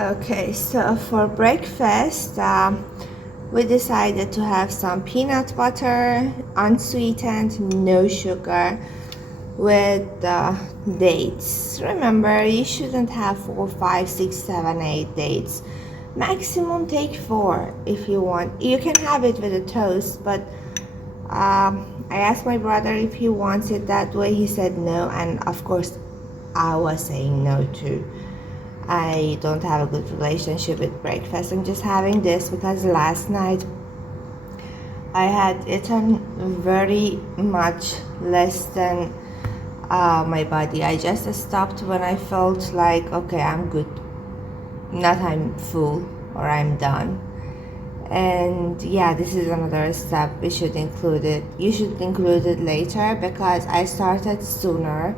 Okay, so for breakfast, we decided to have some peanut butter, unsweetened, no sugar, with dates. Remember, you shouldn't have 4, 5, 6, 7, 8 dates. Maximum take 4 if you want. You can have it with a toast, but I asked my brother if he wants it that way. He said no, and of course, I was saying no too. I don't have a good relationship with breakfast. I'm just having this because last night I had eaten very much less than my body. I just stopped when I felt like, okay, I'm good. Not I'm full or I'm done. And yeah, this is another step we should include it. You should include it later because I started sooner,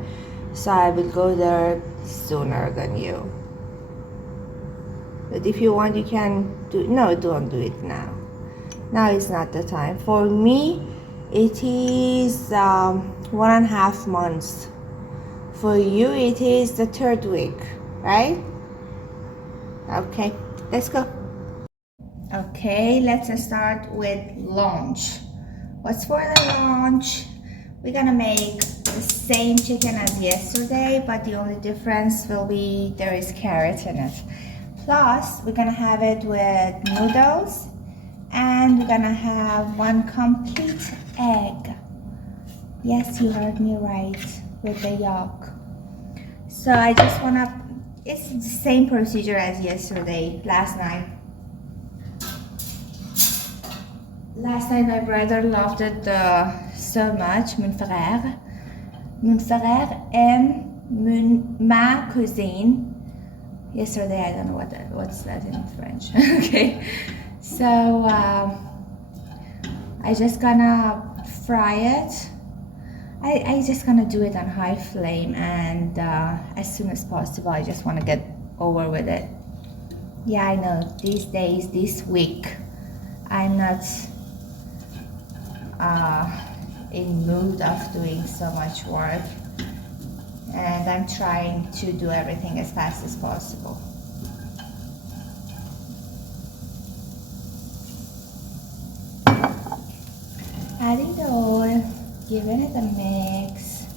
so I will go there sooner than you. But if you want, you can do. No, don't do it now. Now is not the time. For me, it is 1.5 months. For you, it is the 3rd week, right? Okay, let's go. Okay, let's start with lunch. What's for the lunch? We're gonna make the same chicken as yesterday, but the only difference will be there is carrot in it. Plus, we're gonna have it with noodles, and we're gonna have 1 complete egg. Yes, you heard me right, with the yolk. So I just wanna, it's the same procedure as yesterday, last night. Last night my brother loved it so much, mon frère. Mon frère aime ma cousine. Yesterday, I don't know what's that in French. Okay, so I just gonna fry it. I just gonna do it on high flame, and as soon as possible. I just want to get over with it. Yeah, I know, these days, this week, I'm not in mood of doing so much work, and I'm trying to do everything as fast as possible. Add it all, giving it a mix,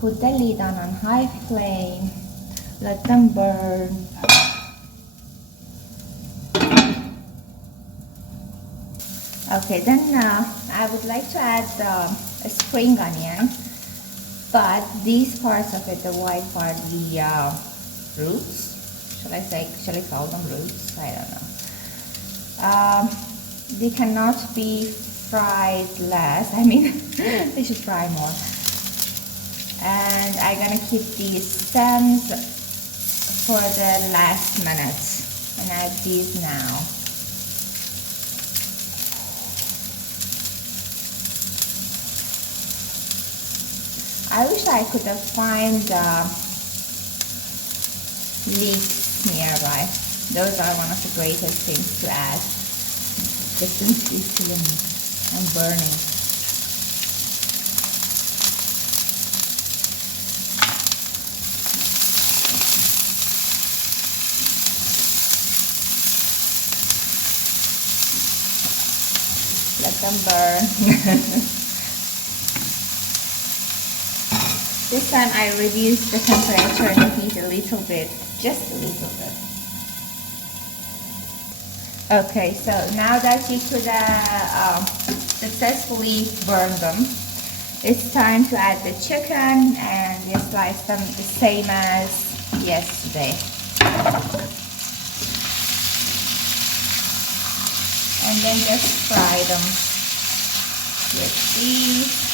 put the lid on high flame, let them burn. Okay, then I would like to add a spring onion, but these parts of it, the white part, the roots, shall I call them roots? I don't know. They cannot be fried less. I mean, they should fry more. And I'm gonna keep these stems for the last minute and add these now. I wish I could have found leeks nearby. Those are one of the greatest things to add. Just in sizzling and burning. Let them burn. This time I reduced the temperature and the heat a little bit, just a little bit. Okay, so now that you could successfully burn them, it's time to add the chicken, and you slice them the same as yesterday. And then just fry them with these.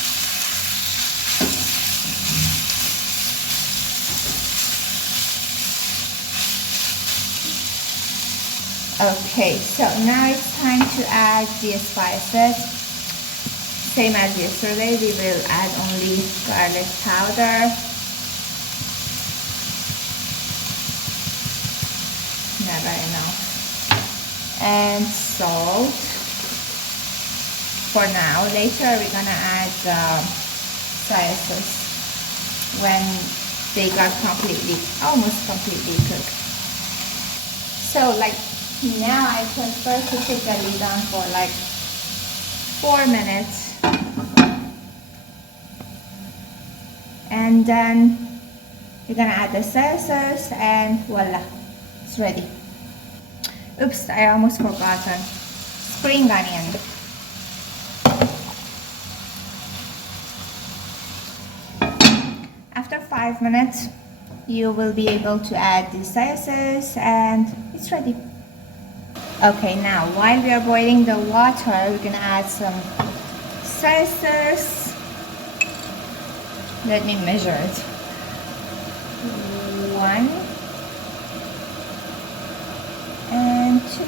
Okay, so now it's time to add the spices. Same as yesterday, we will add only garlic powder. Never enough. And salt. For now, later we're gonna add soy sauce when they got almost completely cooked. So like now I prefer to put the lid on for like 4 minutes. And then you're gonna add the soy sauce and voila, it's ready. Oops, I almost forgotten. Spring onion. After 5 minutes, you will be able to add the soy sauce and it's ready. Okay, now while we are boiling the water, we're gonna add some soy sauce. Let me measure it. 1 and 2.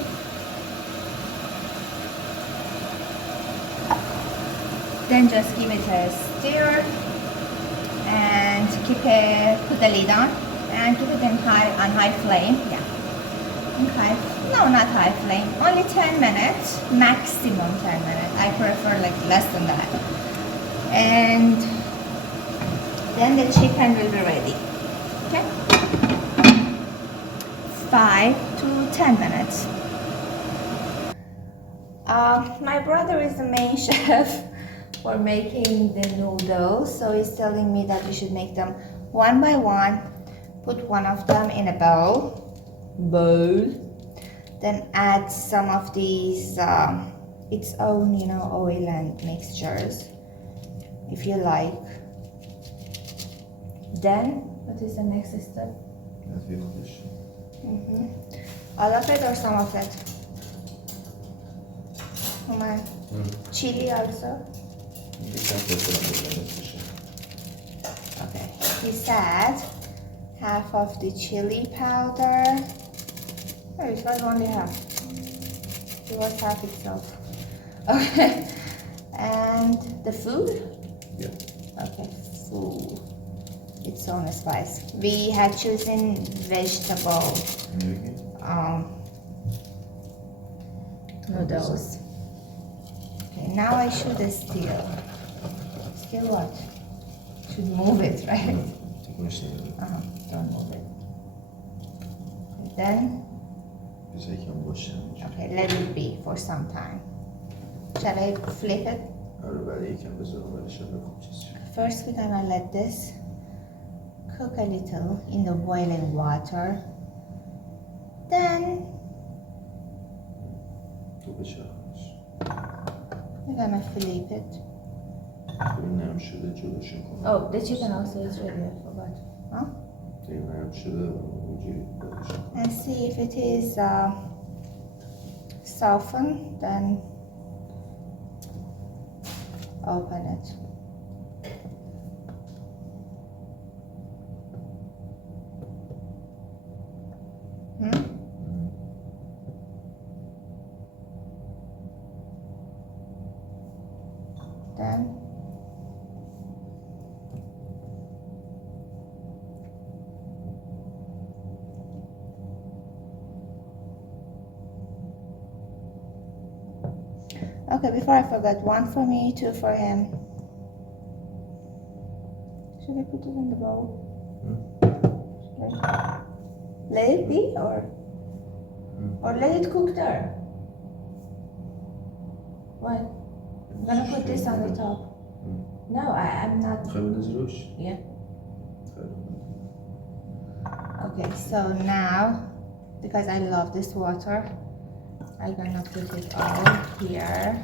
Then just give it a stir and put the lid on and keep it on high flame. Yeah, no, not high flame. Only 10 minutes, maximum 10 minutes. I prefer like less than that. And then the chicken will be ready. Okay, 5 to 10 minutes. My brother is the main chef for making the noodles, so he's telling me that we should make them one by one. Put one of them in a bowl, then add some of these its own, oil and mixtures, if you like. Then what is the next step? All of it or some of it? Chili also? Okay, he said half of the chili powder. Oh, it was only half. It was half itself. Okay, and the food? Yeah. Okay, food. Its own spice. We had chosen vegetable noodles. Okay, now I should stir. Still what? Should move it, right? Don't move it. And then, okay, let it be for some time. Shall I flip it? First, we're gonna let this cook a little in the boiling water. Then, we're gonna flip it. Oh, the chicken also is ready, I forgot. Huh? And see if it is softened, then open it. Then okay, before I forget, 1 for me, 2 for him. Should I put it in the bowl? Let it be or let it cook there? What? I'm gonna put this on the top. No, I'm not. Yeah. Okay, so now, because I love this water, I'm gonna put it all here.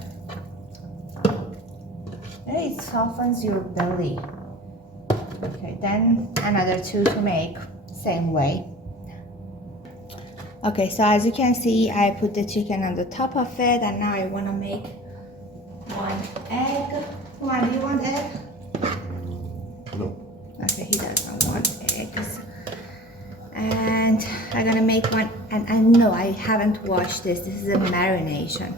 And it softens your belly. Okay, then another 2 to make, same way. Okay, so as you can see, I put the chicken on the top of it, and now I wanna make 1 egg. Come on, do you want egg? No. Okay, he doesn't want eggs. And I'm gonna make one, and I know I haven't washed this. This is a marination.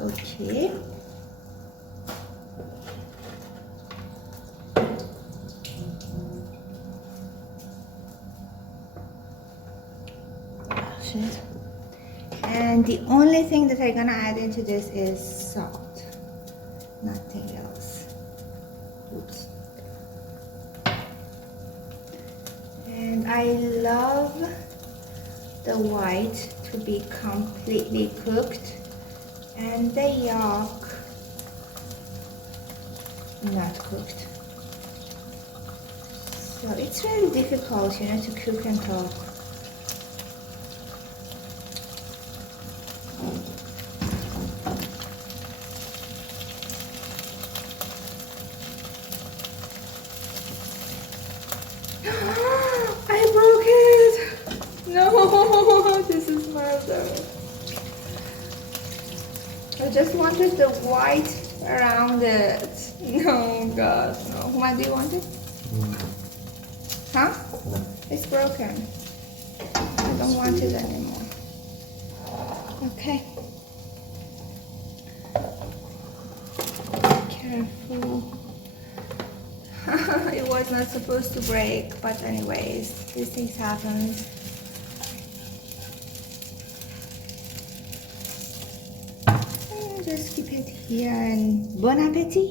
Okay. And the only thing that I'm gonna add into this is salt, nothing else. Oops, I love the white to be completely cooked and the yolk not cooked. So it's really difficult, to cook and cook. I broke it! No, this is murder. I just wanted the white around it. No, God, no. What do you want it? Huh? It's broken. I don't want it anymore. Okay. Careful. It was not supposed to break, but anyways, these things happen. Just keep it here and bon appetit.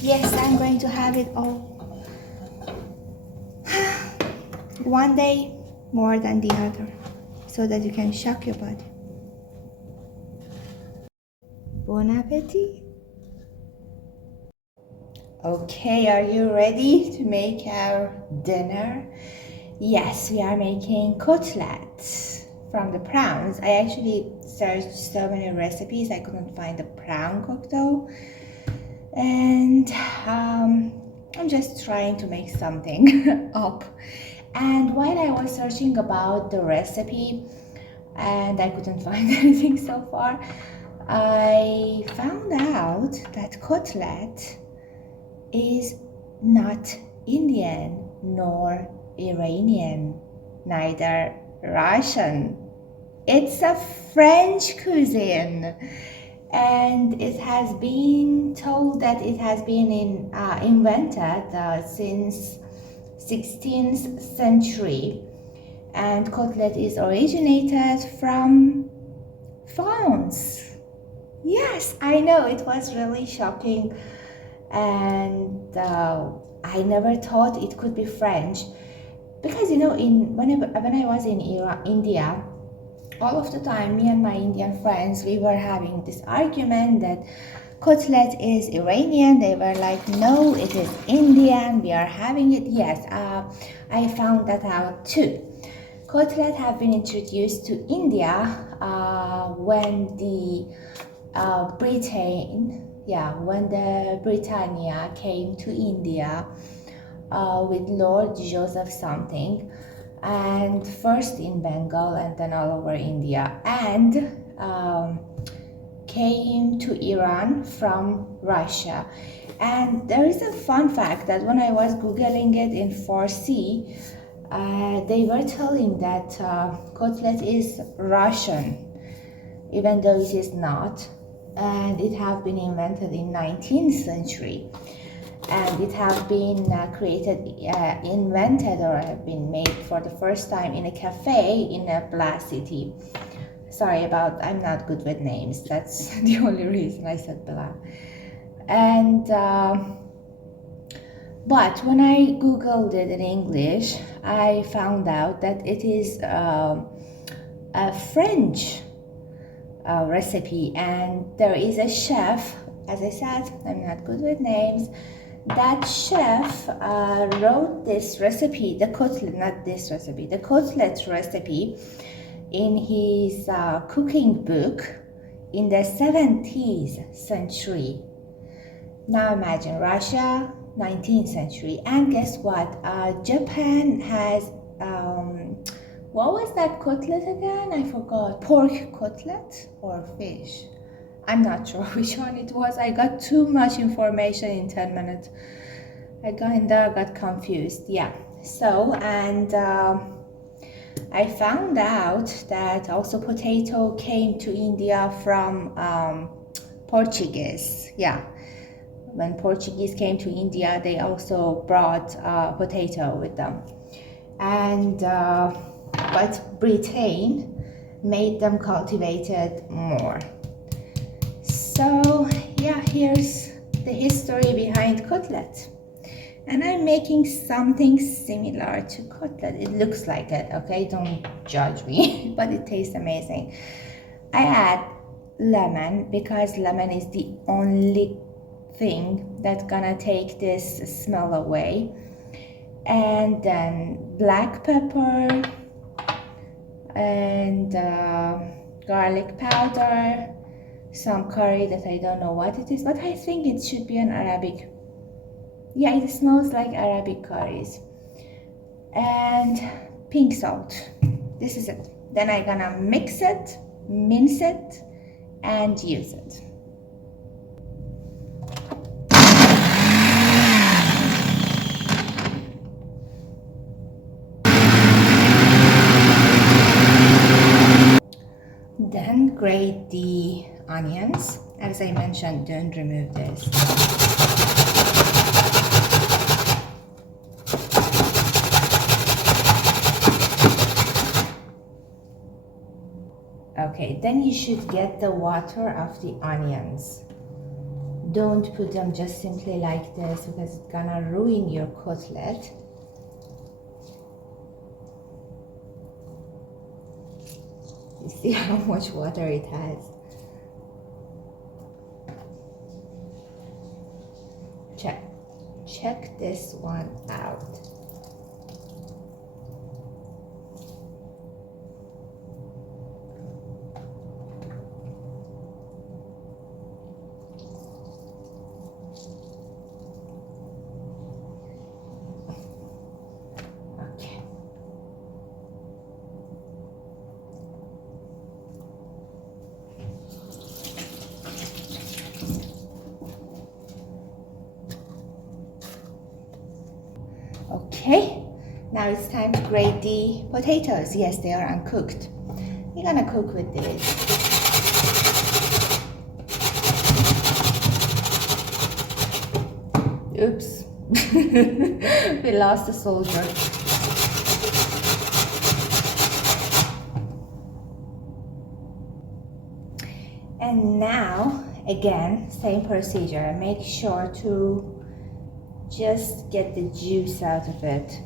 Yes, I'm going to have it all. One day more than the other, so that you can shock your body. Bon appetit. Okay, are you ready to make our dinner? Yes, we are making cutlets from the prawns. I actually searched so many recipes, I couldn't find the prawn cooked dough. And I'm just trying to make something up. And while I was searching about the recipe, and I couldn't find anything so far, I found out that cutlet is not Indian nor Iranian, neither Russian. It's a French cuisine, and it has been told that it has been invented since 16th century, and cutlet is originated from France. Yes, I know, it was really shocking, and I never thought it could be French, because when I was in India, all of the time, me and my Indian friends, we were having this argument that cutlet is Iranian. They were like, no, it is Indian. We are having it. Yes, I found that out too. Cutlet have been introduced to India when the Britannia came to India with Lord Joseph something. And first in Bengal and then all over India, and came to Iran from Russia. And there is a fun fact that when I was Googling it in Farsi, they were telling that cutlet is Russian, even though it is not, and it have been invented in 19th century. And it has been invented or have been made for the first time in a cafe in a Bla city. Sorry I'm not good with names. That's the only reason I said Bla. And but when I Googled it in English, I found out that it is a French recipe, and there is a chef. As I said, I'm not good with names. That chef wrote this recipe, the cutlet recipe, in his cooking book in the 17th century. Now imagine Russia, 19th century, and guess what? Japan has, what was that cutlet again? I forgot. Pork cutlet or fish? I'm not sure which one it was. I got too much information in 10 minutes. I got confused. Yeah. So, and I found out that also potato came to India from Portuguese. Yeah. When Portuguese came to India, they also brought potato with them. And but Britain made them cultivated more. So yeah, here's the history behind cutlet. And I'm making something similar to cutlet. It looks like it, okay? Don't judge me, but it tastes amazing. I add lemon because lemon is the only thing that's gonna take this smell away. And then black pepper and garlic powder, some curry that I don't know what it is, but I think it should be an Arabic. Yeah, it smells like Arabic curries. And pink salt. This is it. Then I'm gonna mix it, mince it, and use it. Then grate the onions. As I mentioned, don't remove this. Okay, then you should get the water of the onions. Don't put them just simply like this because it's gonna ruin your cutlet. You see how much water it has. Check this one out. Okay. Okay, now it's time to grate the potatoes. Yes, they are uncooked. We're gonna cook with this. Oops, we lost a soldier. And now, again, same procedure. Make sure to just get the juice out of it.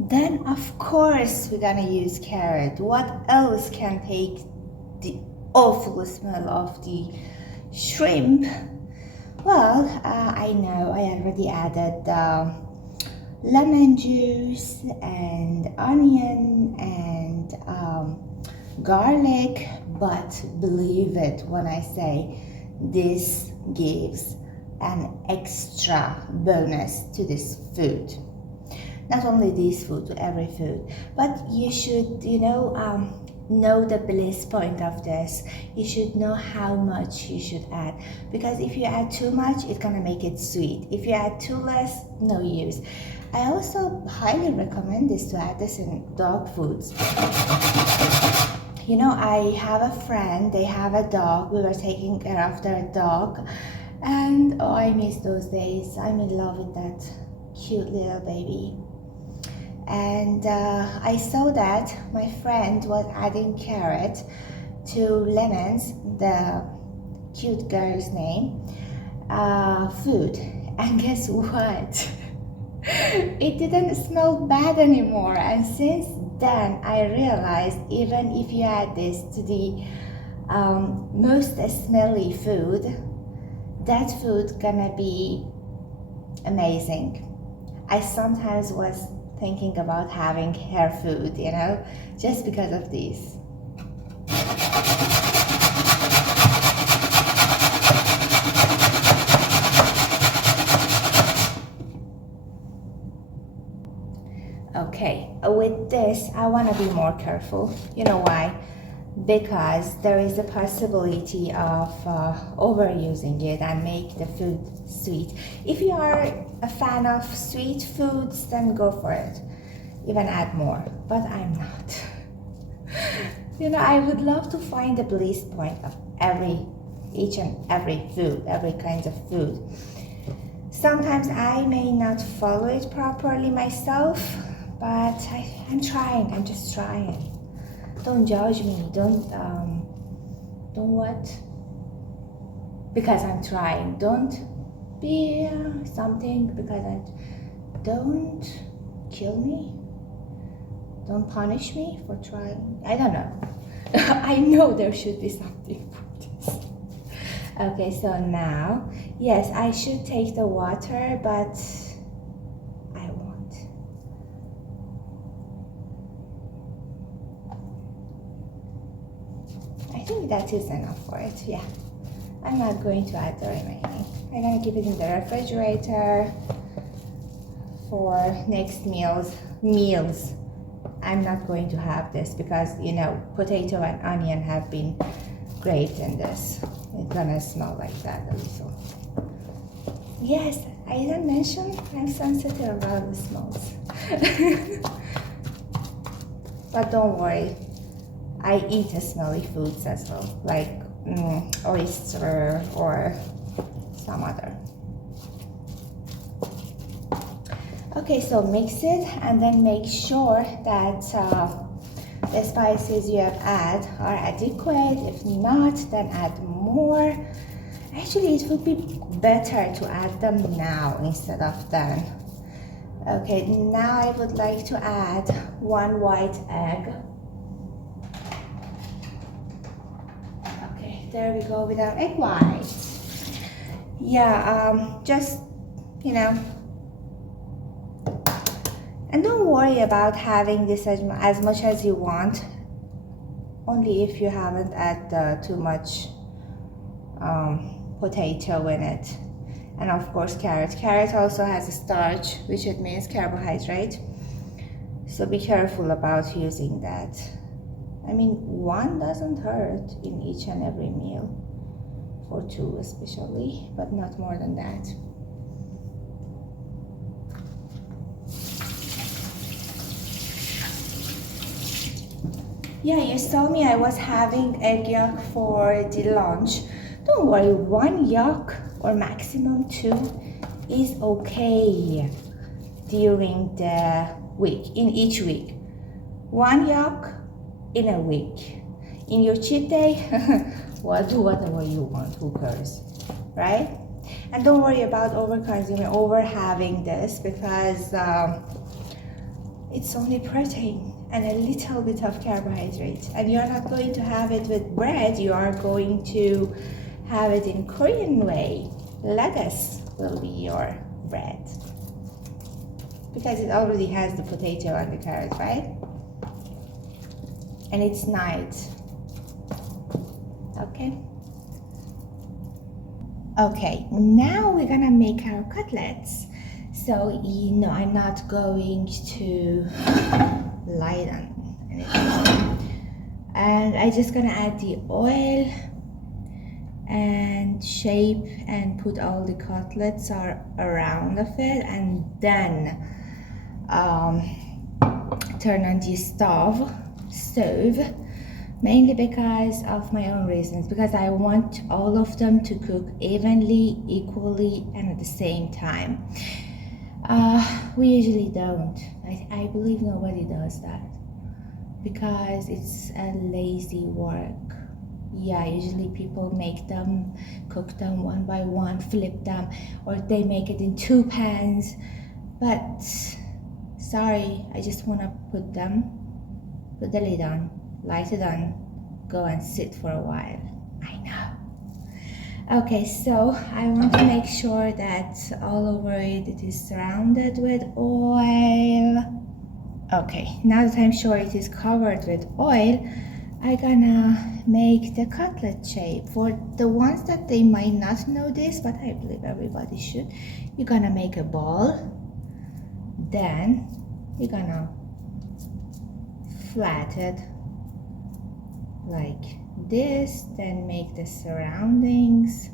Then, of course, we're gonna use carrot. What else can take the awful smell of the shrimp? Well, I know I already added lemon juice and onion and garlic, but believe it when I say this gives an extra bonus to this food. Not only this food, to every food, but you should, know the bliss point of this. You should know how much you should add, because if you add too much, it's gonna make it sweet. If you add too less, no use. I also highly recommend this to add this in dog foods. I have a friend, they have a dog. We were taking care of their dog, and oh, I miss those days. I'm in love with that cute little baby. And I saw that my friend was adding carrot to lemons, the cute girl's name, food. And guess what? It didn't smell bad anymore. And since then, I realized even if you add this to the most smelly food, that food gonna be amazing. I sometimes was thinking about having her food, just because of this. Okay, with this, I want to be more careful. You know why? Because there is a possibility of overusing it and make the food sweet. If you are a fan of sweet foods, then go for it. Even add more, but I'm not. I would love to find the bliss point of each and every food, every kind of food. Sometimes I may not follow it properly myself, but I'm trying. I'm just trying. Don't judge me. Don't what? Because I'm trying. Don't be something because I don't kill me. Don't punish me for trying. I don't know. I know there should be something for this. Okay, so now, yes, I should take the water, but I won't. I think that is enough for it, yeah. I'm not going to add the remaining. I'm gonna keep it in the refrigerator for next meals. I'm not going to have this because, you know, potato and onion have been great in this. It's gonna smell like that a little. Yes, I didn't mention I'm sensitive about the smells. But don't worry, I eat smelly foods as well, like oyster or some other. Okay, so mix it and then make sure that the spices you have added are adequate. If not, then add more. Actually, it would be better to add them now instead of then. Okay, now I would like to add 1 white egg. Okay, there we go with our egg whites. Yeah, just, you know, and don't worry about having this as much as you want, only if you haven't added too much potato in it. And of course carrot. Carrot also has a starch, which it means carbohydrate. So be careful about using that. I mean, 1 doesn't hurt in each and every meal, for 2 especially, but not more than that. Yeah, you saw me, I was having egg yolk for the lunch. Don't worry, 1 yolk or maximum 2 is okay during the week, in each week. 1 yolk in a week. In your cheat day, well, do whatever you want, who cares, right? And don't worry about over-consuming, over-having this, because it's only protein and a little bit of carbohydrate. And you're not going to have it with bread, you are going to have it in Korean way. Lettuce will be your bread. Because it already has the potato and the carrot, right? And it's night. Okay? Okay, now we're gonna make our cutlets. So, you know, I'm not going to light on anything. And I'm just gonna add the oil and shape and put all the cutlets around of it, and then turn on the stove, mainly because of my own reasons, because I want all of them to cook evenly, equally, and at the same time. We usually don't. I believe nobody does that because it's a lazy work. Yeah, usually people make them, cook them 1 by 1, flip them, or they make it in 2 pans. But sorry, I just want to put the lid on, light it on, go and sit for a while. I know. Okay, so I want to make sure that all over it is surrounded with oil. Okay, now that I'm sure it is covered with oil, I'm gonna make the cutlet shape. For the ones that they might not know this, but I believe everybody should, you're gonna make a ball, then you're gonna flat it like this, then make the surroundings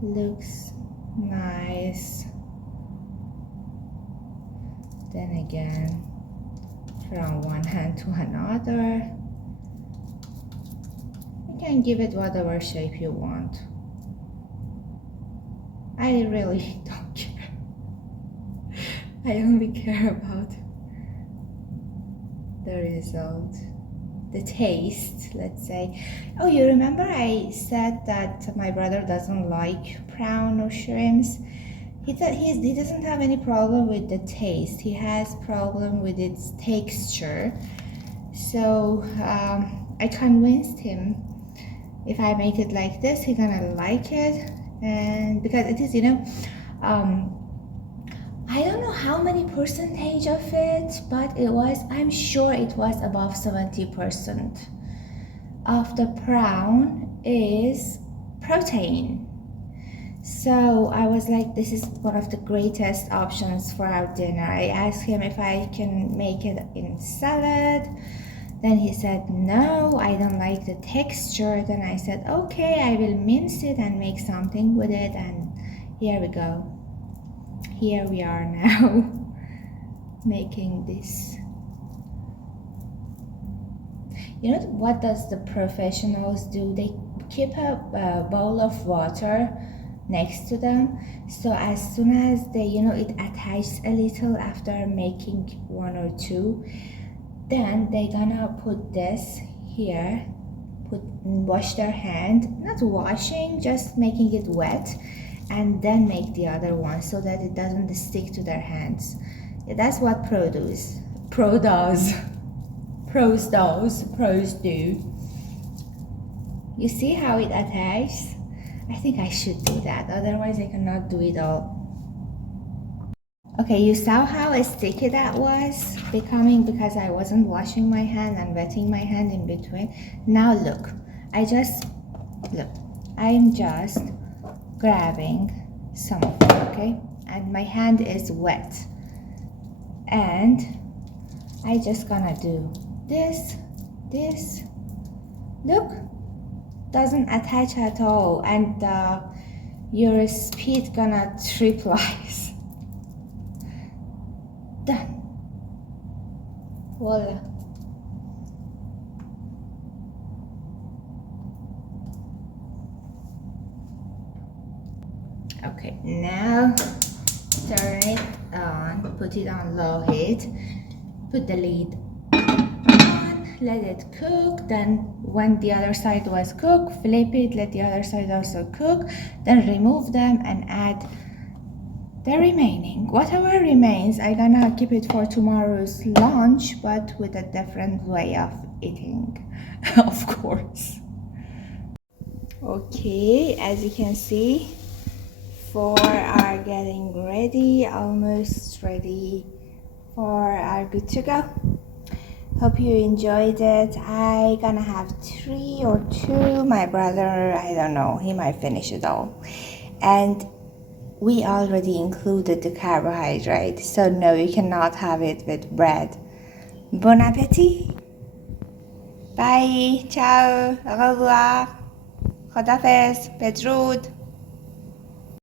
looks nice. Then again, from one hand to another. You can give it whatever shape you want. I really don't care. I only care about the result, the taste, let's say. Oh, you remember I said that my brother doesn't like prawn or shrimps? He doesn't have any problem with the taste. He has problem with its texture. So I convinced him if I make it like this, he's gonna like it. And because it is, I don't know how many percentage of it, but I'm sure it was above 70% of the prawn is protein. So I was like, this is one of the greatest options for our dinner. I asked him if I can make it in salad. Then he said, no, I don't like the texture. Then I said, okay, I will mince it and make something with it. And here we go. Here we are now making this. You know what does the professionals do? They keep a bowl of water next to them, so as soon as they, it attaches a little after making one or two, then they're gonna put this here, wash their hand, not washing, just making it wet, and then make the other one so that it doesn't stick to their hands. That's what pros do. You see how it attaches? I think I should do that, otherwise I cannot do it all. Okay, you saw how sticky that was becoming because I wasn't washing my hand and wetting my hand in between. Now look, I'm just grabbing some of it, okay? And my hand is wet. And I just gonna do this. Look, doesn't attach at all, and your speed gonna triplize. Done. Voila. Okay, now turn it on, put it on low heat, put the lid on, let it cook. Then when the other side was cooked, flip it, let the other side also cook, then remove them and add the remaining. Whatever remains, I'm gonna keep it for tomorrow's lunch, but with a different way of eating, of course. Okay, as you can see, 4 are getting ready, almost ready for our good to go. Hope you enjoyed it. I gonna have 3 or 2. My brother, I don't know, he might finish it all. And we already included the carbohydrate, so no, you cannot have it with bread. Bon appétit. Bye. Ciao. Au revoir. خدافظ. بدرود.